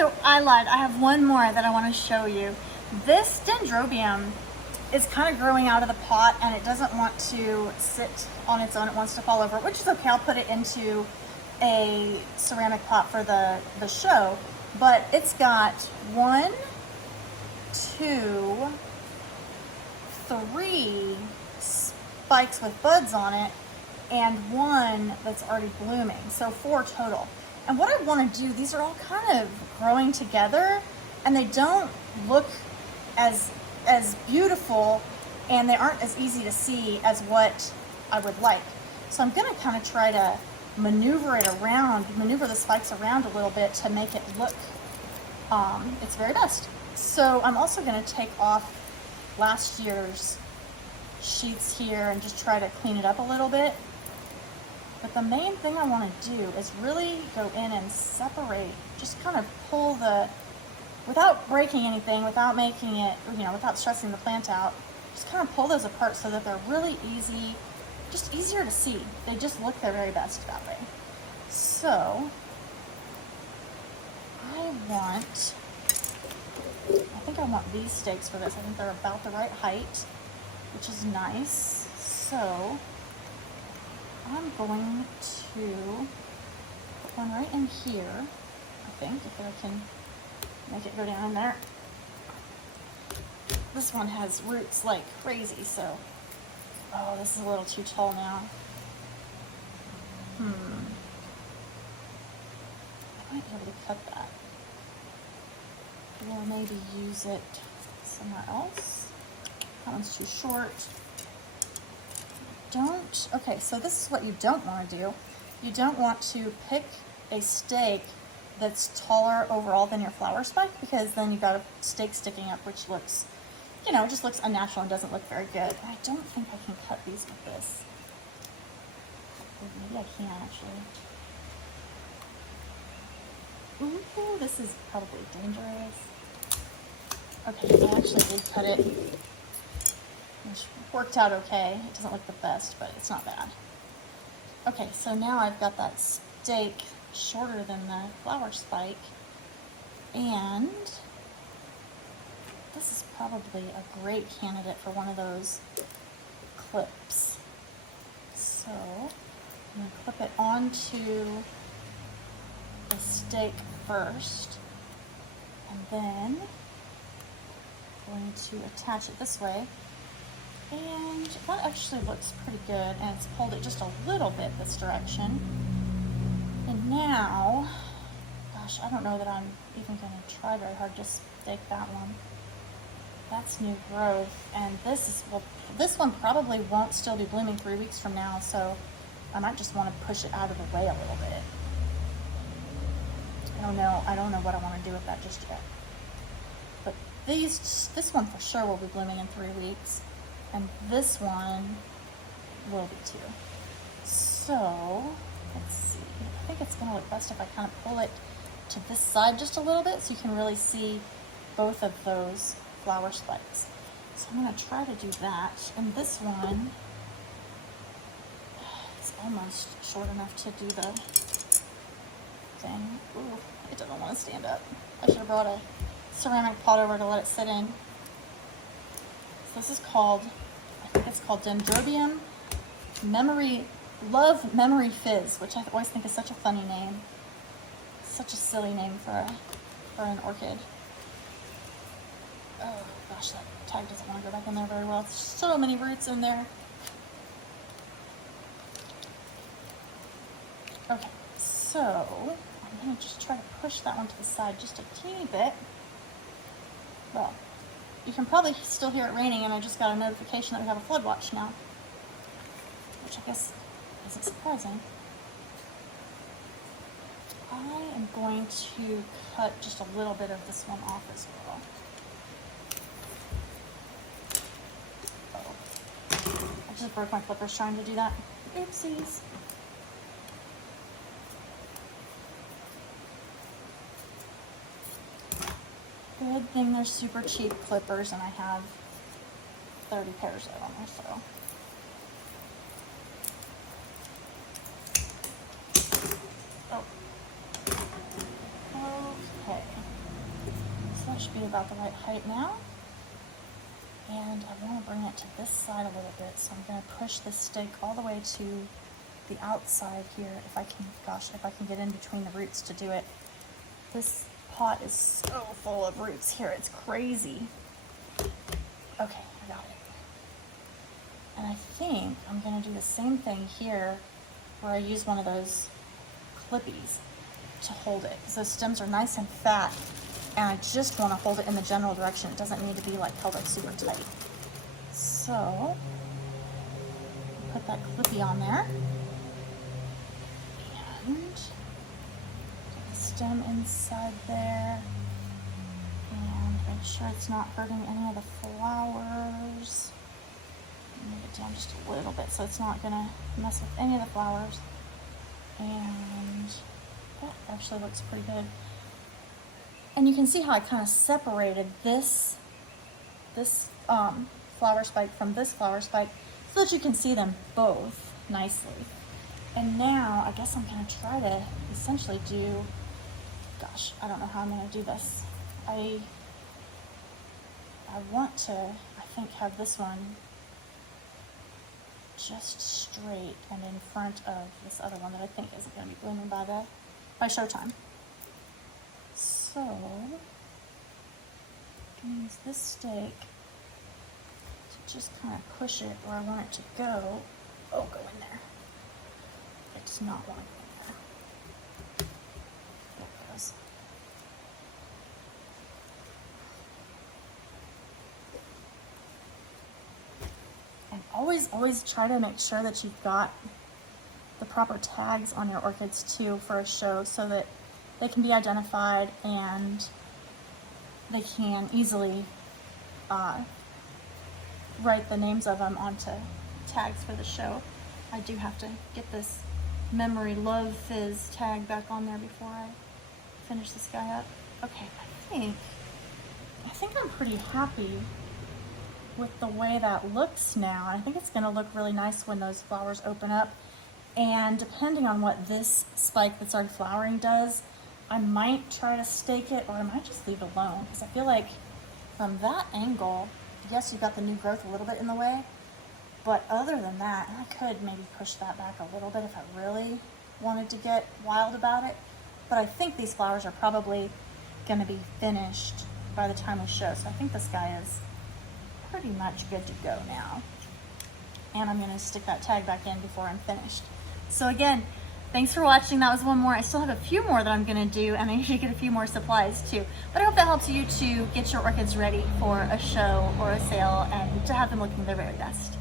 So I lied. I have one more that I want to show you. This Dendrobium is kind of growing out of the pot and it doesn't want to sit on its own. It wants to fall over, which is okay. I'll put it into a ceramic pot for the show. But it's got 1, 2, 3 spikes with buds on it and 1 that's already blooming. So 4 total. And what I want to do, these are all kind of growing together and they don't look as beautiful and they aren't as easy to see as what I would like. So I'm going to kind of try to maneuver the spikes around a little bit to make it look its very best. So I'm also going to take off last year's sheets here and just try to clean it up a little bit. But the main thing I want to do is really go in and separate, just kind of pull without breaking anything, without making it, without stressing the plant out, just kind of pull those apart so that they're really easy, just easier to see. They just look their very best that way. So I think I want these stakes for this. I think they're about the right height, which is nice. So I'm going to put one right in here, I think, if I can make it go down in there. This one has roots like crazy, so, oh, this is a little too tall now. I might be able to cut that. Or maybe use it somewhere else. That one's too short. Okay, so this is what you don't want to do. You don't want to pick a stake that's taller overall than your flower spike, because then you've got a stake sticking up, which looks, it just looks unnatural and doesn't look very good. I don't think I can cut these with this. Maybe I can, actually. Ooh, this is probably dangerous. Okay, I actually did cut it, which worked out okay. It doesn't look the best, but it's not bad. Okay, so now I've got that stake shorter than the flower spike, and this is probably a great candidate for one of those clips. So I'm going to clip it onto the stake first, and then I'm going to attach it this way. And that actually looks pretty good, and it's pulled it just a little bit this direction. And now, gosh, I don't know that I'm even going to try very hard to stake that one. That's new growth, and this one probably won't still be blooming 3 weeks from now, so I might just want to push it out of the way a little bit. I don't know what I want to do with that just yet. But this one for sure will be blooming in 3 weeks. And this one will be too. So, let's see. I think it's going to look best if I kind of pull it to this side just a little bit so you can really see both of those flower spikes. So I'm going to try to do that. And this one is almost short enough to do the thing. Ooh, it doesn't want to stand up. I should have brought a ceramic pot over to let it sit in. So this is called, I think it's called Dendrobium Love Memory Fizz, which I always think is such a funny name. Such a silly name for an orchid. Oh gosh, that tag doesn't want to go back in there very well. There's so many roots in there. Okay, so I'm going to just try to push that one to the side just a teeny bit. Well, you can probably still hear it raining, and I just got a notification that we have a flood watch now, which I guess isn't surprising. I am going to cut just a little bit of this one off as well. Oh, I just broke my clippers trying to do that. Oopsies. Good thing they're super cheap clippers, and I have 30 pairs of them or so. Oh. Okay. be about the right height now. And I want to bring it to this side a little bit, so I'm going to push the stake all the way to the outside here, if I can, gosh, if I can get in between the roots to do it. This pot is so full of roots here, it's crazy. Okay, I got it. And I think I'm going to do the same thing here, where I use one of those clippies to hold it, because those stems are nice and fat, and I just want to hold it in the general direction. It doesn't need to be like held up super tight. So put that clippy on there, and get the stem inside there, and make sure it's not hurting any of the flowers. Move it down just a little bit so it's not gonna mess with any of the flowers. And that actually looks pretty good. And you can see how I kind of separated this flower spike from this flower spike so that you can see them both nicely. And now I guess I'm gonna try to essentially do, gosh, I don't know how I'm gonna do this. I want to, I think, have this one just straight and in front of this other one that I think isn't going to be blooming by showtime. So I'm going to use this stake to just kind of push it where I want it to go. Oh, go in there. It does not want to go in there. There it goes. And always try to make sure that you've got the proper tags on your orchids too for a show, so that they can be identified and they can easily write the names of them onto tags for the show. I do have to get this Memory Love Fizz tag back on there before I finish this guy up. Okay, I think I'm pretty happy with the way that looks now. I think it's going to look really nice when those flowers open up. And depending on what this spike that's already flowering does, I might try to stake it, or I might just leave it alone, because I feel like from that angle, yes, you've got the new growth a little bit in the way, but other than that, I could maybe push that back a little bit if I really wanted to get wild about it. But I think these flowers are probably going to be finished by the time we show, so I think this guy is pretty much good to go now. And I'm going to stick that tag back in before I'm finished. So again, thanks for watching. That was one more. I still have a few more that I'm going to do, and I usually get a few more supplies too. But I hope that helps you to get your orchids ready for a show or a sale and to have them looking their very best.